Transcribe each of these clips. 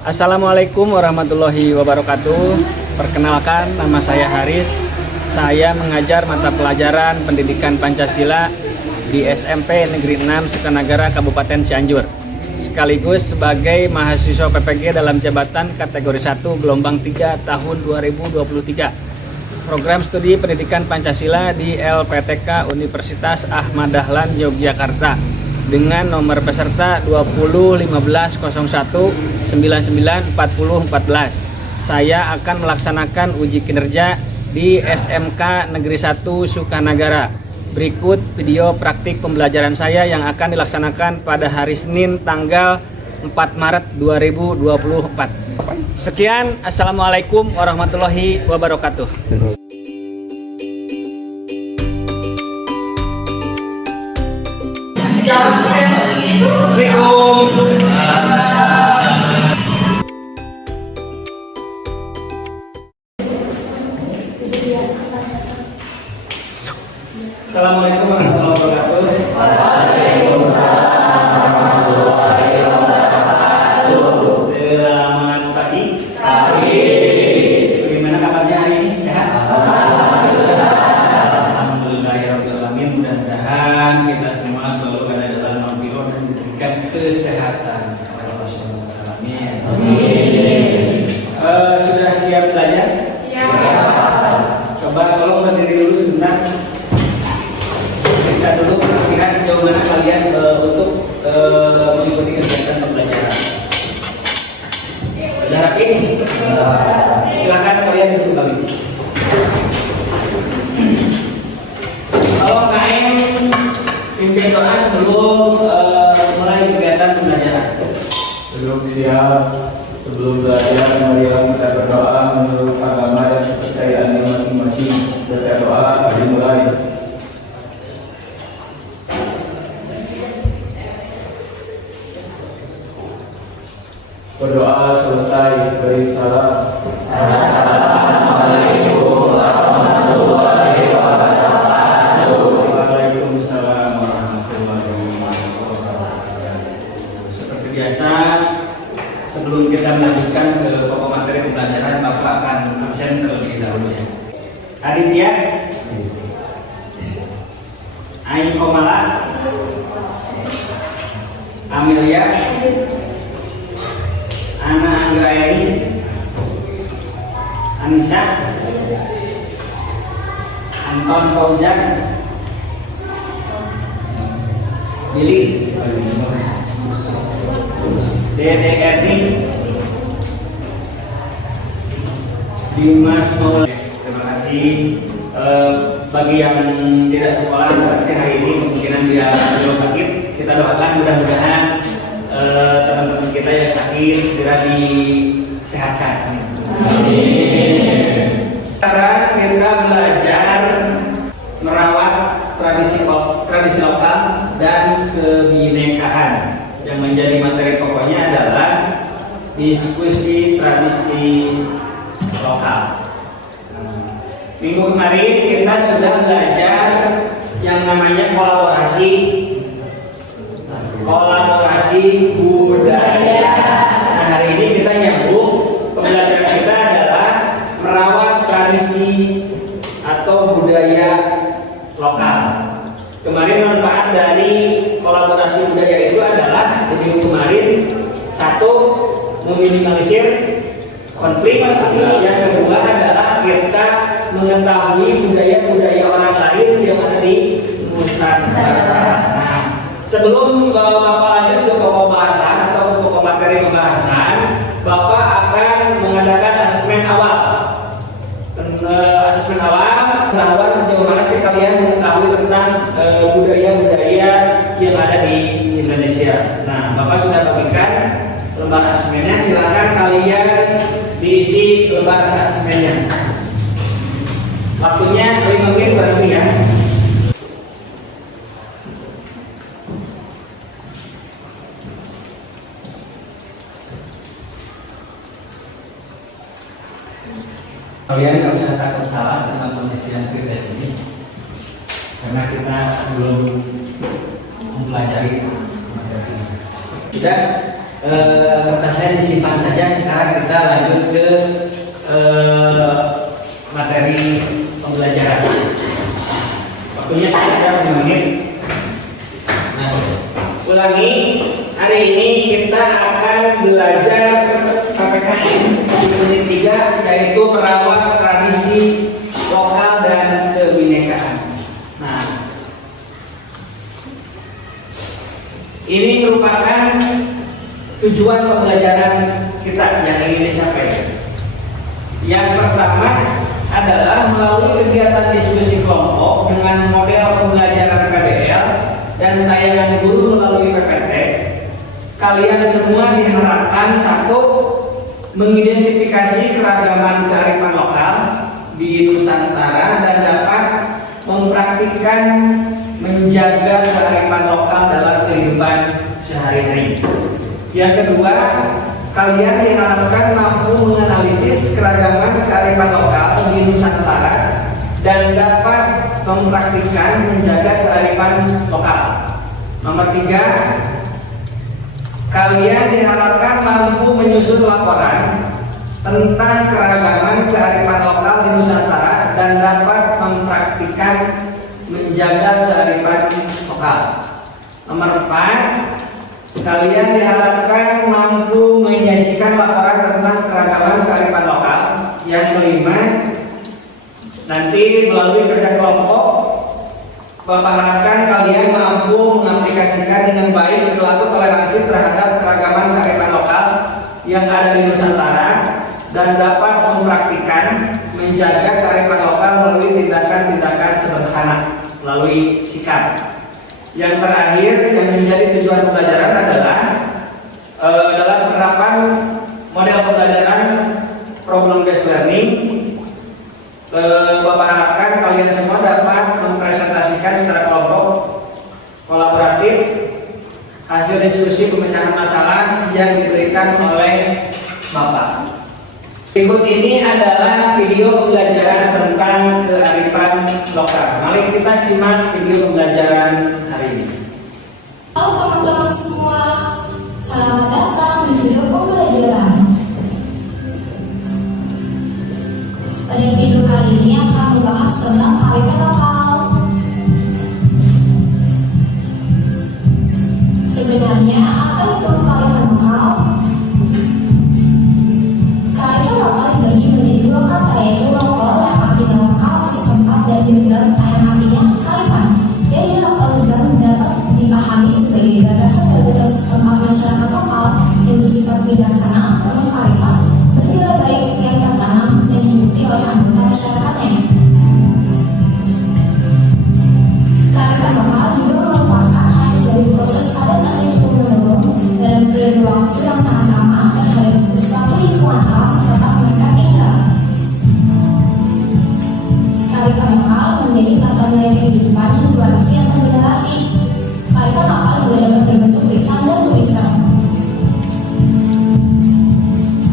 Assalamualaikum warahmatullahi wabarakatuh. Perkenalkan, nama saya Haris. Saya mengajar mata pelajaran Pendidikan Pancasila di SMP Negeri 6 Sukanagara Kabupaten Cianjur, sekaligus sebagai mahasiswa PPG dalam jabatan kategori 1 gelombang 3 tahun 2023. Program studi Pendidikan Pancasila di LPTK Universitas Ahmad Dahlan Yogyakarta dengan nomor peserta 201501994014. Saya akan melaksanakan uji kinerja di SMK Negeri 1 Sukanagara. Berikut video praktik pembelajaran saya yang akan dilaksanakan pada hari Senin tanggal 4 Maret 2024. Sekian, Assalamualaikum warahmatullahi wabarakatuh. Assalamualaikum warahmatullahi wabarakatuh. Selamat pagi. Bagaimana kabarnya hari ini? Sehat? Alhamdulillahirobbilalamin. Mudah-mudahan kita semua selalu ada dalam maghfirah dan diberikan kesehatan. Amin. Sudah siap belajar? Siap. Coba tolong berdiri dulu sebentar. Periksa dulu kira-kira sejauh mana kalian untuk mengikuti kegiatan pembelajaran. Sudah rapi? Silakan kalian duduk kali. Kalau KM pimpin doa sebelum mulai kegiatan pembelajaran. Duduk siap. Sebelum belajar, marilah kita berdoa menurut agama dan kepercayaannya masing-masing. Baca doa, dimulai. Berdoa selesai, beri salam. Assalamualaikum warahmatullahi wabarakatuh. Waalaikumsalam warahmatullahi wabarakatuh. Seperti biasa, sebelum kita melanjutkan ke pokok materi pembelajaran, Bapak akan absen terlebih dahulu ya. Aditya, Ain Komala, Amelia, Ana Anggraeni, Anissa, Anton Fauzan, Billy, Dede Erni, Dimas Maulana. Terima kasih. Bagi yang tidak sekolah berarti hari ini kemungkinan dia beliau sakit, kita doakan mudah-mudahan teman-teman kita yang sakit segera disehatkan. Amin. Sekarang kita belajar merawat tradisi lokal dan kebinekaan. Yang menjadi materi pokoknya adalah diskusi tradisi lokal. Minggu kemarin kita sudah belajar yang namanya kolaborasi budaya. Nah, hari ini kita nyambung, pembelajaran kita adalah merawat tradisi atau budaya lokal. Kemarin manfaat dari kolaborasi budaya itu adalah di minggu kemarin, satu, meminimalisir konflik. Yang kedua adalah kita mengetahui budaya-budaya orang lain yang ada di Nusantara. Nah, sebelum Bapak lanjut ke pokok bahasan atau pokok materi pembahasan, Bapak akan mengadakan asesmen awal. Asesmen awal bahwa sejauh mana sih kalian mengetahui tentang budaya-budaya yang ada di Indonesia. Nah, Bapak sudah bagikan lembar asesmennya. Silakan kalian diisi lembar asesmennya. Waktunya 5 menit berarti ya. Kalian nggak usah takut salah tentang pengisian kritis ini, karena kita sebelum mempelajari materi. Tidak, Kertasnya disimpan saja. Sekarang kita lanjut ke materi pembelajaran. Waktunya ada 5 menit. Nah, ulangi. Hari ini kita akan belajar PPKN di unit 3, yaitu merawat tradisi lokal dan kebinekaan. Nah, ini merupakan tujuan pembelajaran kita yang ingin dicapai. Yang pertama adalah melalui kegiatan diskusi kelompok dengan model pembelajaran PBL dan tayangan guru melalui PPT, kalian semua diharapkan satu, mengidentifikasi keragaman kearifan lokal di Nusantara dan dapat mempraktikkan menjaga kearifan lokal dalam kehidupan sehari-hari. Yang kedua, kalian diharapkan mampu menganalisis keragaman kearifan lokal di Nusantara dan dapat mempraktikkan menjaga kearifan lokal. Nomor 3, kalian diharapkan mampu menyusun laporan tentang keragaman kearifan lokal di Nusantara dan dapat mempraktikkan menjaga kearifan lokal. Nomor 4, kalian diharapkan mampu menyajikan laporan tentang keragaman kearifan lokal. Yang kelima, nanti melalui kerja kelompok, Bapak harapkan kalian mampu mengaplikasikan dengan baik perilaku toleransi terhadap keragaman kearifan lokal yang ada di Nusantara dan dapat mempraktikkan menjaga kearifan lokal melalui tindakan-tindakan sederhana melalui sikap. Yang terakhir yang menjadi tujuan pembelajaran adalah dalam penerapan model pembelajaran problem based learning. Bapak harapkan kalian semua dapat mempresentasikan secara kelompok kolaboratif hasil diskusi pemecahan masalah yang diberikan oleh Bapak. Berikut ini adalah video pembelajaran tentang kearifan lokal. Mari kita simak video pembelajaran hari ini. Halo teman-teman semua, selamat datang di video pembelajaran. Pada video kali ini akan membahas tentang kearifan lokal. Sebenarnya apa itu kearifan lokal? Kearifan lokal dibagi menjadi 2 kata, yaitu lokal yang artinya lokal atau setempat dan wisdom yang artinya kearifan. Jadi lokalisme dapat dipahami sebagai gagasan dan gagasan setempat masyarakat lokal yang bersifat bijaksana, penuh kearifan, bernilai baik yang tertanam dan diikuti oleh anggota masyarakatnya. Kearifan lokal juga merupakan hasil dari proses adaptasi turun-menurun dalam periode waktu yang sangat lama terhadap suatu lingkungan alam tempat mereka tinggal. Kearifan lokal menjadi tata nilai kehidupan yang bervariasi antar generasi. Kearifan lokal juga dapat berbentuk lisan dan tulisan.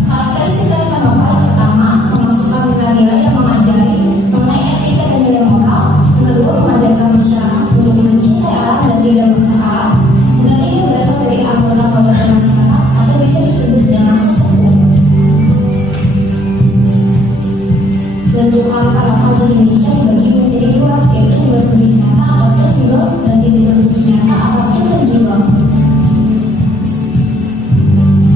Karakteristik kearifan lokal yang pertama, memasukkan nilai-nilai yang mengajari mengenai etika dan nilai moral. Yang kedua, mengajarkan masyarakat untuk mencintai alam dan tidak merusak alam. Yang ketiga, berasal dari anggota-anggota masyarakat atau bisa disebut dengan sesepuh. Bentuk kearifan lokal di Indonesia dibagi menjadi 2, yaitu berwujud nyata atau tangible dan tidak berwujud nyata atau intangible.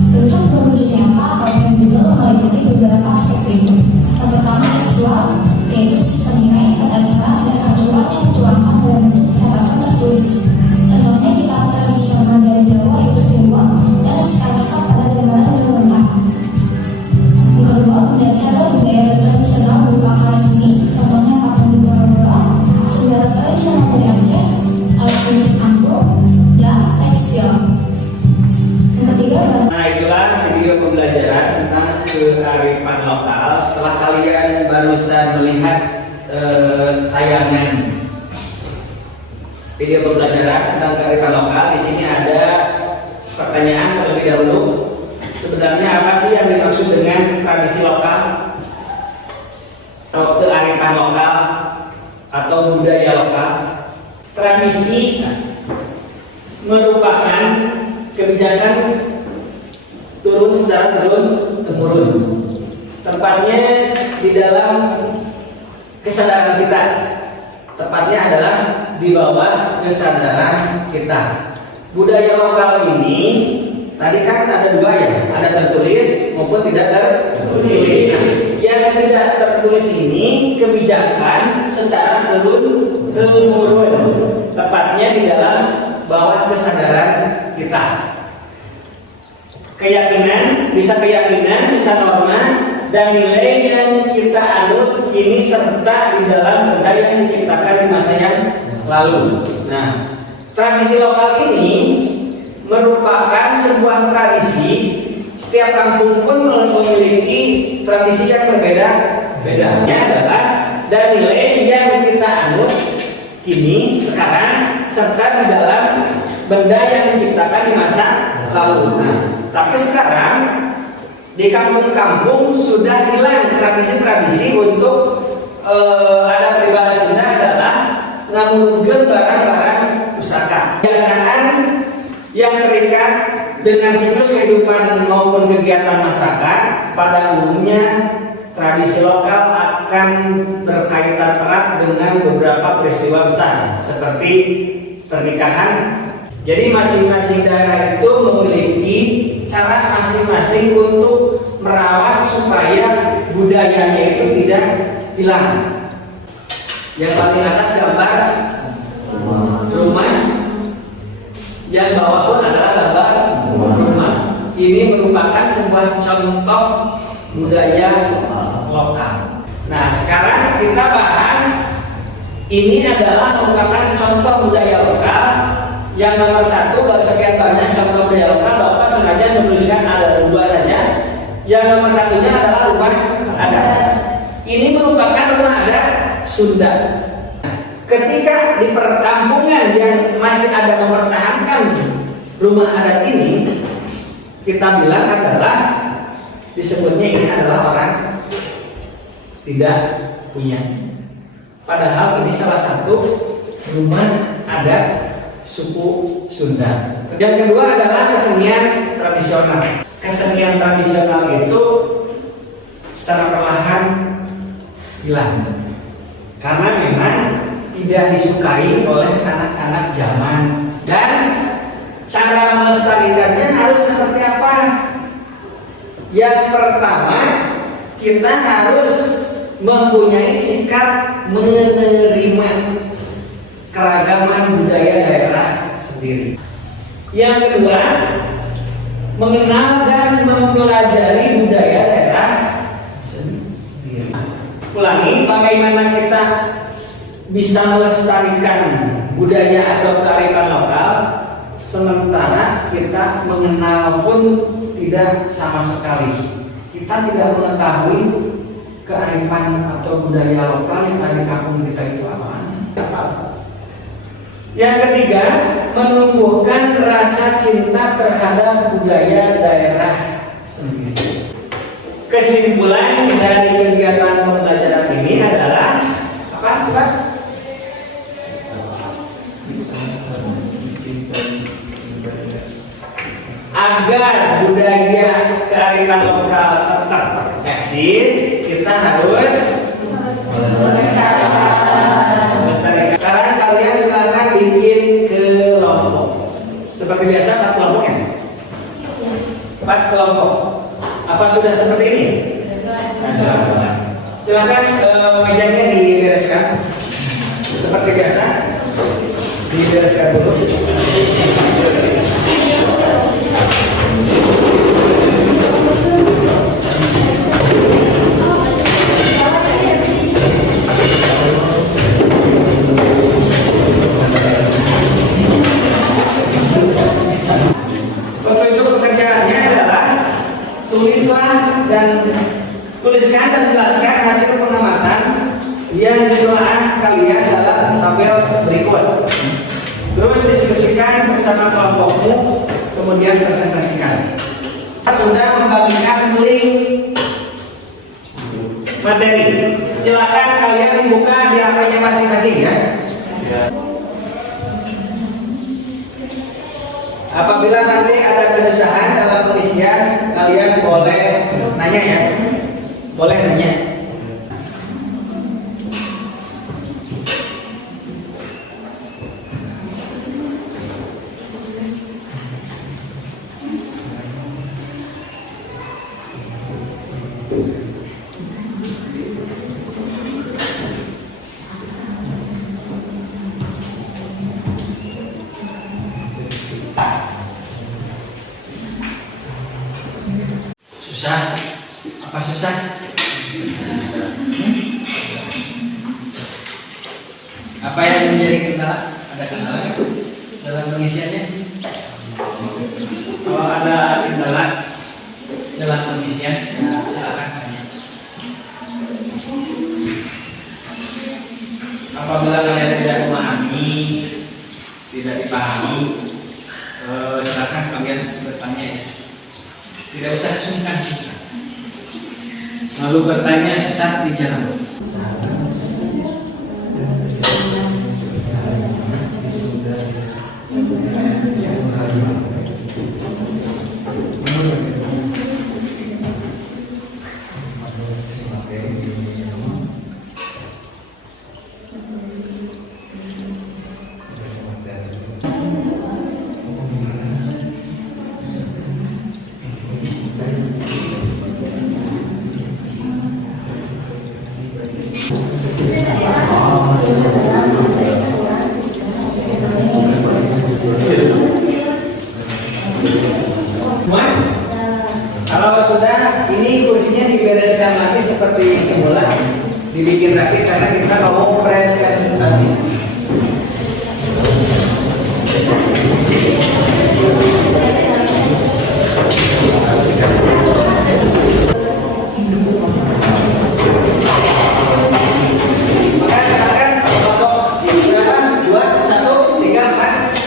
Bentuk berwujud nyata atau tangible meliputi beberapa aspek berikut. Yang pertama, tekstual, yaitu sistem nilai, tata cara, dan aturan yang dituangkan dalam bentuk catatan tertulis. Contohnya kitab tradisional dari Jawa yaitu Tionghoa dan naskah pada gambaran dan lengkap. Yang kedua, cara budaya tradisional berupa karya seni, contohnya patung di Borobudur, senjata tradisional dari Aceh, alat musik angklung, dan tekstil. Yang ketiga, Nah, itulah video pembelajaran tentang kearifan lokal. Setelah kalian barusan melihat tayangan video pembelajaran tentang kearifan lokal, di sini ada pertanyaan terlebih dahulu. Sebenarnya apa sih yang dimaksud dengan tradisi lokal atau kearifan lokal atau budaya lokal? Tradisi merupakan kebijakan secara turun-temurun. Tepatnya di dalam kesadaran kita. Tepatnya adalah di bawah kesadaran kita. Budaya lokal ini tadi kan ada dua ya, ada tertulis maupun tidak tertulis. Nah, yang tidak tertulis ini kebijakan secara turun-temurun, tepatnya di dalam bawah kesadaran kita. Keyakinan, bisa norma dan nilai yang kita anut kini serta di dalam benda yang diciptakan di masa yang lalu. Nah, tradisi lokal ini merupakan sebuah tradisi. Setiap kampung pun memiliki tradisi yang berbeda. Bedanya adalah dan nilai yang kita anut kini sekarang serta di dalam benda yang diciptakan di masa lalu. Nah, tapi sekarang di kampung-kampung sudah hilang tradisi-tradisi untuk ada peribahasanya adalah ngamulkeun barang-barang pusaka. Kebiasaan yang terikat dengan siklus kehidupan maupun kegiatan masyarakat pada umumnya tradisi lokal akan berkaitan erat dengan beberapa peristiwa besar seperti pernikahan. Jadi masing-masing daerah itu memiliki cara masing-masing untuk merawat supaya budayanya itu tidak hilang. Yang paling atas gambar rumah, yang bawah pun adalah gambar rumah. Ini merupakan sebuah contoh budaya lokal. Nah, sekarang kita bahas ini adalah merupakan contoh budaya lokal. Yang nomor satu, sekian banyak contoh budaya lokal, Bapak sengaja menuliskan ada dua saja. Yang nomor satunya adalah rumah adat. Ini merupakan rumah adat Sunda. Ketika di perkampungan yang masih ada mempertahankan rumah adat ini, kita bilang adalah disebutnya ini adalah orang tidak punya. Padahal ini salah satu rumah adat suku Sunda. Yang kedua adalah kesenian tradisional. Kesenian tradisional itu secara perlahan hilang karena memang tidak disukai oleh anak-anak zaman. Dan cara melestarikannya harus seperti apa? Yang pertama, kita harus mempunyai sikap menerima keragaman budaya daerah sendiri. Yang kedua, mengenal dan mempelajari budaya daerah sendiri. Ulangi, bagaimana kita bisa melestarikan budaya atau kearifan lokal sementara kita mengenal pun tidak sama sekali. Kita tidak mengetahui kearifan atau budaya lokal yang ada di kampung kita itu apa. Yang ketiga, menumbuhkan rasa cinta terhadap budaya daerah sendiri. Kesimpulan dari kegiatan pembelajaran ini adalah apa? Coba. Agar budaya kearifan lokal tetap eksis, kita harus melestarikan. Sekarang kalian silakan bikin kelompok. Seperti biasa 4 kelompok ya? 4 kelompok. Apa sudah seperti ini? Silakan mejanya dibereskan. Seperti biasa, dibereskan dulu. Tuliskan dan jelaskan hasil pengamatan yang ditelaah kalian dalam tabel berikut. Terus diskusikan bersama kelompokmu, kemudian presentasikan. Sudah membagikan link materi. Silakan kalian membuka di HP-nya masing-masing ya. Apabila nanti ada kesusahan dalam pengisian, kalian boleh nanya ya. Boleh nanya. Susah? Apa susah? Apa yang menjadi kendala? Ada kendala nggak dalam pengisiannya? Kalau ada kendala dalam pengisian, ya silakan tanya. Apabila kalian tidak memahami, tidak dipahami, silakan kalian bertanya ya. Tidak usah sungkan-sungkan. Lalu bertanya sesat di jalan. Kalau sudah, ini kursinya dibereskan lagi seperti semula, dibikin rapi karena kita mau presentasi. Maka silakan kelompok berapa? 2, 1, 3, 4.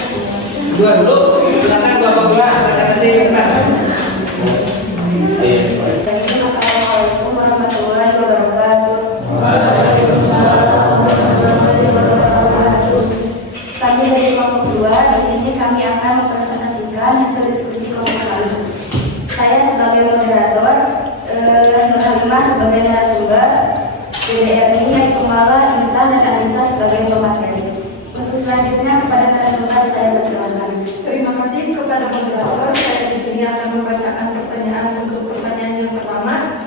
2 dulu. Silakan kelompok 2 presentasi bentar. Assalamualaikum warahmatullahi wabarakatuh. Kami dari kelompok 2, di sini kami akan mempresentasikan hasil diskusi kelompok kami. Saya sebagai moderator, Nur Halimah sebagai narasumber, Dede Erni, Kumala, Intan, dan Anissa sebagai pemateri. Untuk selanjutnya kepada narasumber saya persilakan. Terima kasih kepada moderator. Saya di sini akan membacakan pertanyaan untuk pertanyaan yang pertama.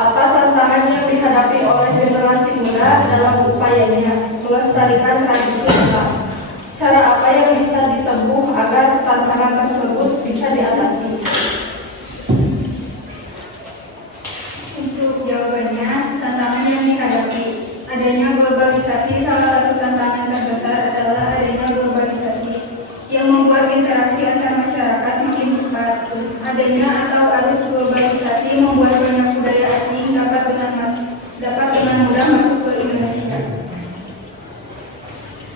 Apa tantangan yang dihadapi oleh generasi muda dalam upayanya melestarikan tradisi Islam? Cara apa yang bisa ditempuh agar tantangan tersebut bisa diatasi? Untuk jawabannya, tantangan yang dihadapi adanya globalisasi. Salah satu tantangan terbesar adalah adanya globalisasi yang membuat interaksi antar masyarakat makin cepat. Adanya atau arus globalisasi membuat banyak budaya asing dapat dengan mudah masuk ke Indonesia.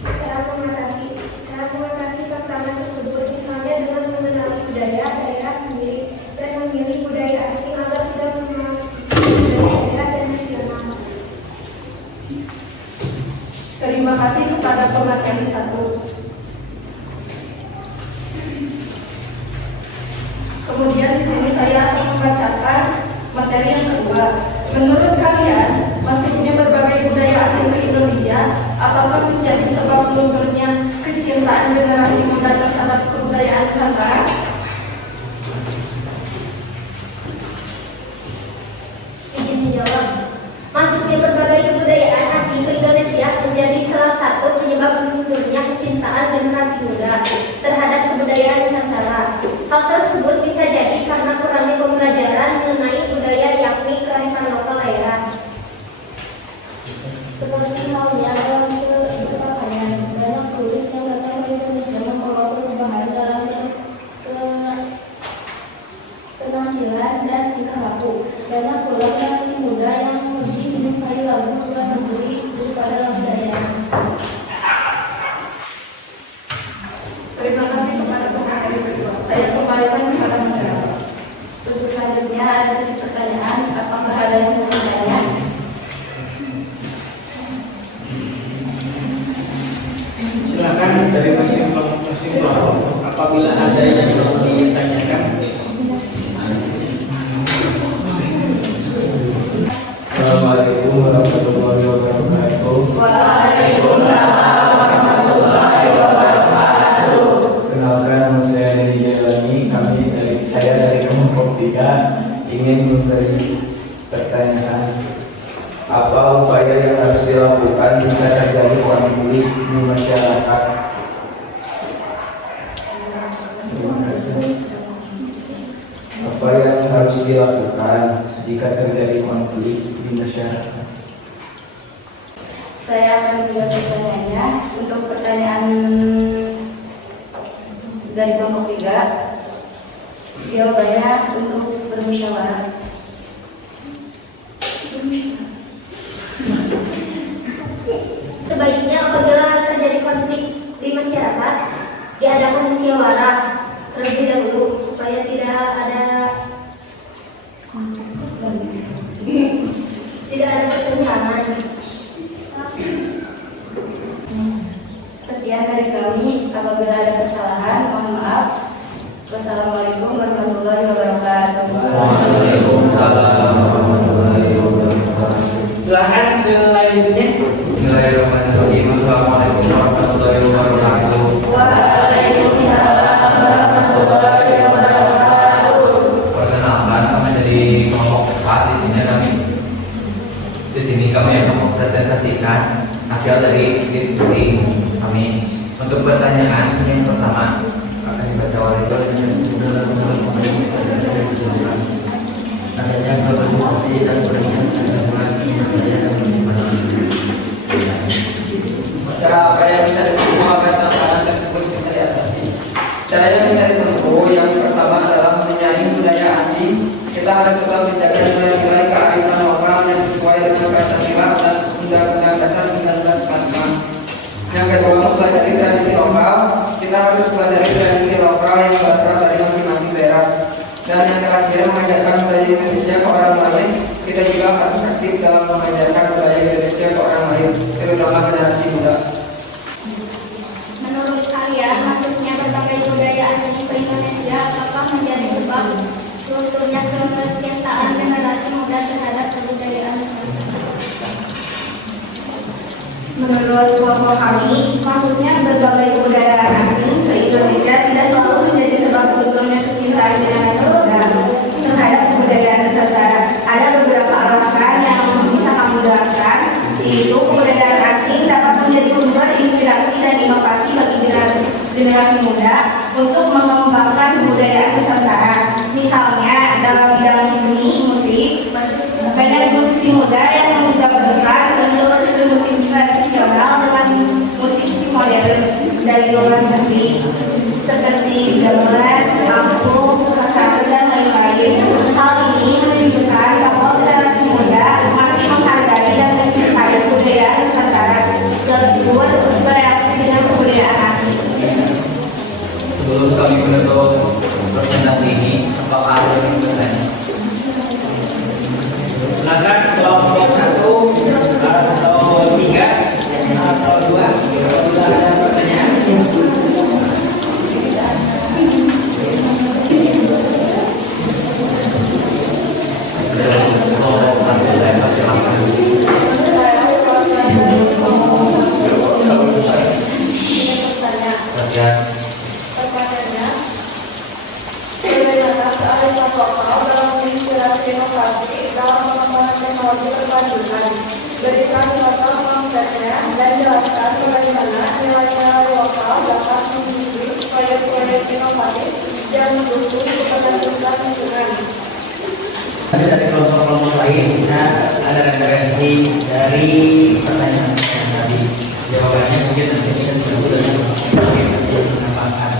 Cara mengatasi tantangan tersebut misalnya dengan mengenali budaya daerah sendiri dan memilih budaya asing agar tidak mengenal budaya daerah dan nasional. Terima kasih kepada pemateri 1. Kemudian di sini saya akan membacakan materi yang kedua. Menurut kalian, masuknya berbagai budaya asing ke Indonesia apakah menjadi sebab lunturnya kecintaan generasi muda terhadap kebudayaan Nusantara? Izin menjawab. Masuknya berbagai kebudayaan asing ke Indonesia menjadi salah satu penyebab lunturnya kecintaan generasi muda terhadap kebudayaan Nusantara. Hal tersebut bisa jadi karena kurangnya pembelajaran mengenai budaya yakni kearifan lokal daerah. Seperti halnya dalam berpakaian, banyak turis yang datang ke Indonesia membawa perubahan dalam penampilan dan tingkah laku. Banyak pula generasi muda yang lebih menyukai lagu luar negeri daripada lagu daerah. Terima kasih kepada pemateri kedua. Saya kembalikan kepada moderator. Untuk selanjutnya ada sesi pertanyaan. Apakah ada yang mau bertanya? Silakan dari masing-masing kelompok. Apabila ada yang mau ditanyakan. Assalamualaikum warahmatullahi wabarakatuh. Waalaikumsalam warahmatullahi wabarakatuh. Kenalkan, nama saya Dedi Jalani. Saya dari kelompok 3 ingin memberi pertanyaan. Apa upaya yang harus dilakukan jika terjadi konflik di masyarakat? Terima kasih. Apa yang harus dilakukan jika terjadi konflik di masyarakat? Saya akan menjawab pertanyaannya. Untuk pertanyaan dari kelompok 3, jawabannya untuk bermusyawarah. Sebaiknya apabila terjadi konflik di masyarakat, diadakan musyawarah terlebih dahulu supaya tidak ada pertentangan. Sekian dari kami. Apabila ada kesalahan, mohon maaf. Wassalamualaikum warahmatullahi wabarakatuh. Waalaikumsalam warahmatullahi wabarakatuh. Silahkan selanjutnya. Bismillahirrahmanirrahim. Assalamualaikum warahmatullahi wabarakatuh. Waalaikumsalam warahmatullahi wabarakatuh. Perkenalkan, kami dari kelompok 4. Di sini kami akan mempresentasikan hasil dari diskusi kami. Untuk pertanyaan yang pertama akan dibaca oleh adanya globalisasi dan perubahan cara apa yang bisa ditempuh agar tantangan tersebut bisa diatasi. Cara yang bisa ditempuh yang pertama adalah menyaring budaya asing. Kita harus tetap menjaga nilai-nilai kearifan lokal yang sesuai dengan Pancasila dan Undang-Undang Dasar 1945. Yang kedua, mempelajari tradisi lokal. Kita harus pelajari tradisi lokal yang berasal dari masing-masing daerah. Dan yang terakhir, mengajarkan budaya Indonesia ke orang lain. Kita juga harus aktif dalam mengajarkan budaya Indonesia ke orang lain, terutama generasi muda. Menurut kalian, maksudnya berbagai budaya asing ke Indonesia apakah menjadi sebab lunturnya kecintaan generasi muda terhadap kebudayaan? Menurut kelompok kami, maksudnya berbagai budaya asing se-Indonesia tidak selalu menjadi sebab lunturnya kecintaan generasi muda terhadap kebudayaan Nusantara. Ada beberapa alasan yang bisa kami jelaskan, yaitu kebudayaan asing dapat menjadi sumber inspirasi dan inovasi bagi generasi muda untuk mengembangkan kebudayaan Nusantara. Misalnya dalam bidang seni, musik, banyak musisi muda yang menggabungkan unsur musik tradisional dengan musik modern dari luar negeri seperti gamelan, angklung, kasar dan lain-lain. Hal ini menunjukkan bahwa generasi muda masih menghargai dan mencintai kebudayaan Nusantara sekaligus bereaksi dengan kebudayaan asing. Sebelum kami menutup presentasi ini, apakah ada yang bertanya? Silakan kelompok 1 atau 3 atau 2 apabila ada pertanyaan. Pertanyaannya, bagaimana kearifan lokal dalam menginspirasi inovasi dalam pengembangan teknologi berkelanjutan? Berikan contoh konsepnya dan jelaskan bagaimana nilai-nilai lokal dapat mengikuti proyek-proyek inovatif dan mendukung keberlanjutan lingkungan. Ada dari kelompok-kelompok lain bisa ada referensi dari pertanyaan yang tadi. Jawabannya mungkin nanti bisa disebut dengan menambahkan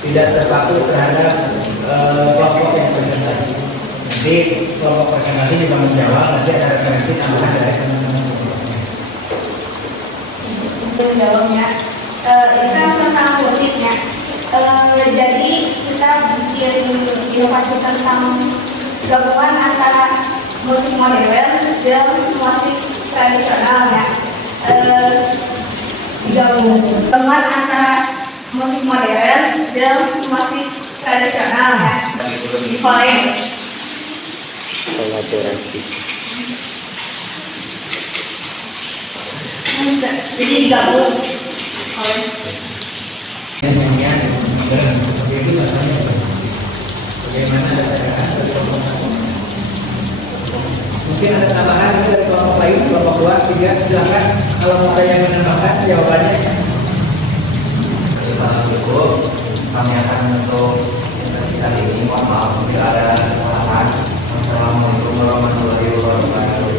tidak terpaku terhadap kelompok yang presentasi. Nanti kelompok presentasi juga menjawab, nanti ada referensi tambahan dari teman-teman. Jawabnya, ini kan tentang musiknya. Jadi kita bikin inovasi tentang gabungan antara musik modern dan musik tradisional ya. Gabungan antara musik modern jeung musik tradisional ya. Dikoleng. Jadi digabung. Koleng. Mungkin ada tambahan dari kelompok lain, kelompok 2, 3, silakan. Kalau ada yang menambahkan jawabannya. Ibu, kami akan untuk kali ini mohon maaf bila ada kesalahan. Wassalamualaikum warahmatullahi wabarakatuh.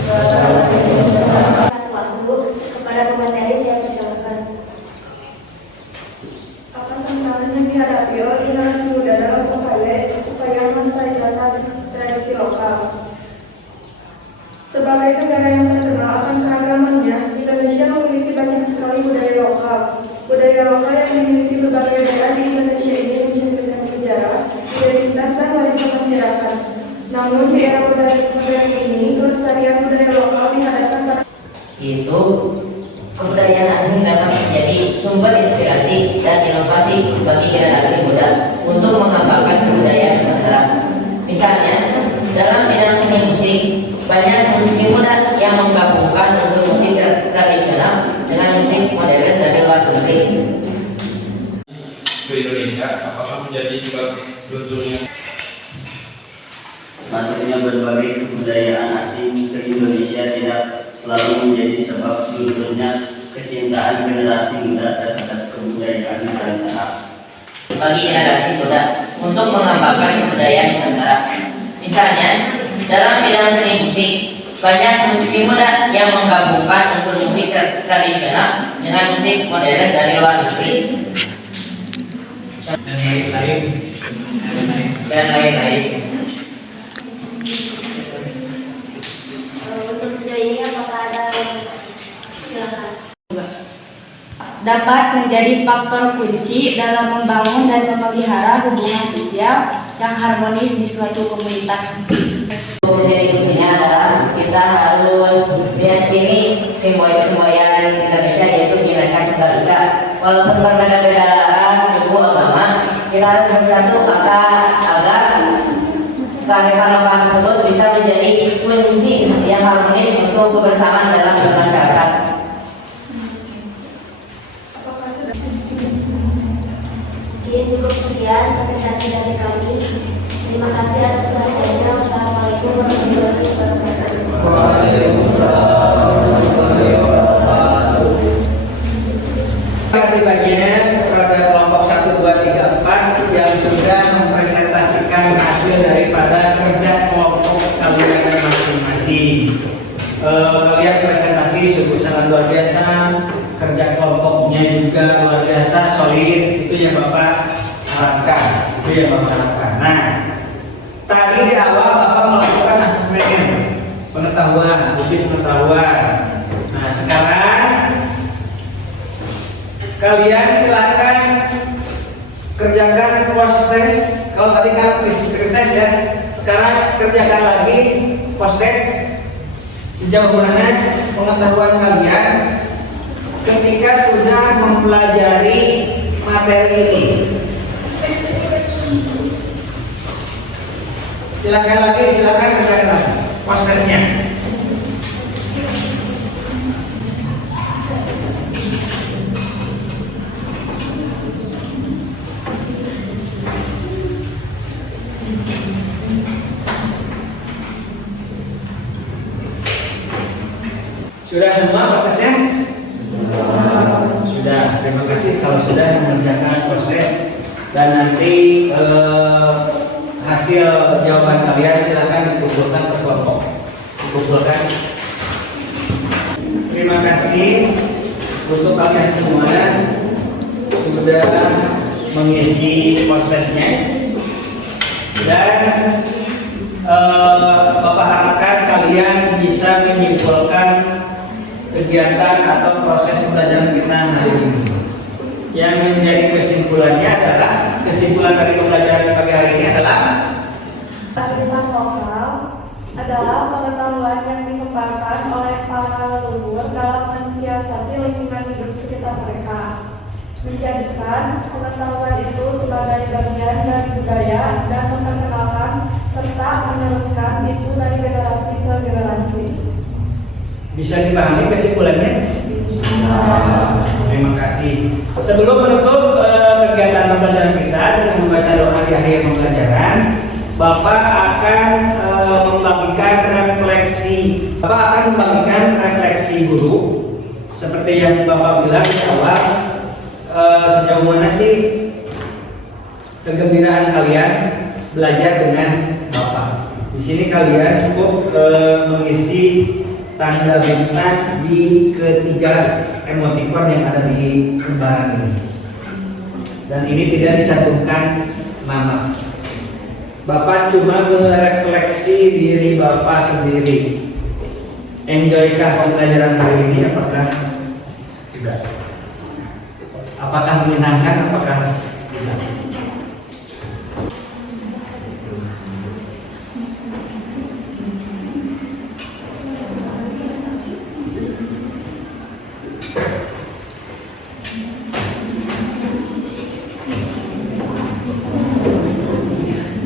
Waktu kepada pemateri saya persilakan. Apa tantangan yang dihadapi oleh generasi muda dalam upaya melestarikan tradisi lokal? Sebagai negara yang terkenal akan keragamannya, Indonesia memiliki banyak sekali budaya lokal. Budaya lokal yang dimiliki berbagai daerah di Indonesia ini menceritakan sejarah, identitas, dan warisan masyarakat. Namun di era budaya modern ini, kelestarian budaya lokal dihadapkan pada Itu kebudayaan asing dapat menjadi sumber inspirasi dan inovasi bagi generasi muda untuk mengembangkan kebudayaan Nusantara. Misalnya, dalam bidang seni musik, banyak musisi muda yang menggabungkan unsur musik tradisional dengan musik modern dari luar negeri. Ke Indonesia, apakah menjadi sebab lunturnya? Masuknya berbagai kebudayaan asing ke Indonesia tidak selalu menjadi sebab lunturnya kecintaan generasi muda terhadap kebudayaan Nusantara. Bagi generasi muda untuk mengembangkan kebudayaan Nusantara. Misalnya, dalam bidang seni musik, banyak musisi muda yang menggabungkan unsur musik tradisional dengan musik modern dari luar negeri dan lain-lain. Untuk sejauh ini apakah ada silakan. Dapat menjadi faktor kunci dalam membangun dan memelihara hubungan sosial yang harmonis di suatu komunitas. Menjadi kuncinya adalah kita harus meyakini semboyan Indonesia yaitu Bhinneka Tunggal Ika. Walaupun berbeda-beda ras, suku, agama, kita harus bersatu agar kearifan lokal tersebut bisa menjadi kunci yang harmonis untuk kebersamaan dalam bermasyarakat. Oke, cukup sekian presentasi dari kami. Terima kasih atas perhatiannya. Wassalamualaikum warahmatullahi wabarakatuh. Terima kasih banyak kepada kelompok 1, 2, 3, 4 yang sudah mempresentasikan hasil daripada kerja kelompok kalian masing-masing. Kalian presentasi sungguh sangat luar biasa, kerja kelompoknya juga luar biasa, solid. Itu yang Bapak harapkan. Nah, tadi di awal Bapak melakukan asesmen pengetahuan, uji pengetahuan. Nah, sekarang kalian silakan kerjakan post test. Kalau tadi kan physical test ya, sekarang kerjakan lagi post test. Sejauh mana pengetahuan kalian ketika sudah mempelajari materi ini? Silakan kerjakan lagi post testnya. Sudah semua prosesnya? Sudah. Terima kasih kalau sudah mengerjakan proses dan nanti hasil jawaban kalian silakan dikumpulkan ke kelompok. Dikumpulkan. Terima kasih untuk kalian semua sudah mengisi prosesnya dan Bapak harapkan kalian bisa menyimpulkan kegiatan atau proses pembelajaran kita hari ini. Yang menjadi kesimpulan dari pembelajaran pagi hari ini adalah kearifan lokal adalah pengetahuan yang dikembangkan oleh para leluhur dalam mensiasati lingkungan hidup sekitar mereka. menjadikan pengetahuan itu sebagai bagian dari budaya dan memperkenalkan serta meneruskan itu dari generasi ke generasi. Bisa dipahami kesimpulannya? Terima kasih. Sebelum menutup kegiatan pembelajaran kita dengan membaca doa di akhir pembelajaran, Bapak akan membagikan refleksi guru seperti yang Bapak bilang di awal. Sejauh mana sih kegembiraan kalian belajar dengan Bapak? Di sini kalian cukup mengisi tanda bintang di ketiga emotikon yang ada di lembaran ini. Dan ini tidak dicantumkan nama. Bapak cuma merefleksi diri Bapak sendiri. Enjoykah pembelajaran hari ini? Apakah tidak? Apakah menyenangkan? Apakah tidak?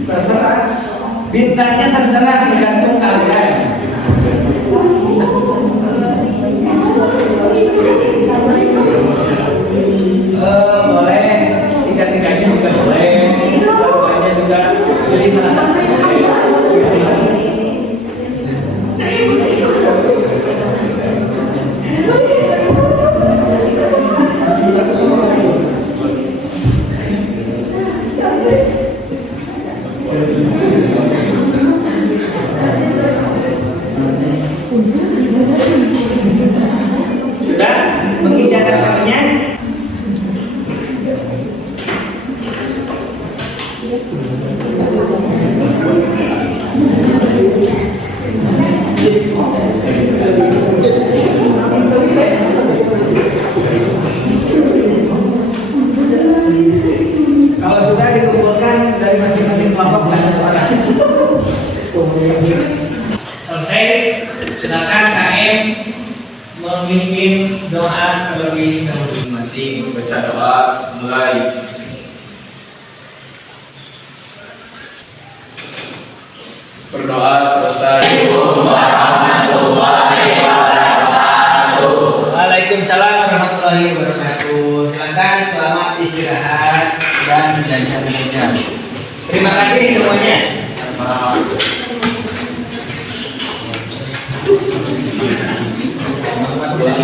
Terserah, bintangnya terserah, tergantung kalian. Boleh, tiga-tiganya juga boleh, dua-duanya juga pilih salah satu. Sudah mengisi acaranya? Kalau sudah dikumpulkan dari masing-masing kelompok orang. Selesai, silakan KM memimpin doa terlebih dahulu. Masing baca doa mulai. Berdoa selesai. Waalaikumsalam warahmatullahi wabarakatuh. Silakan selamat istirahat dan belajar mengajar. Terima kasih semuanya. Kelas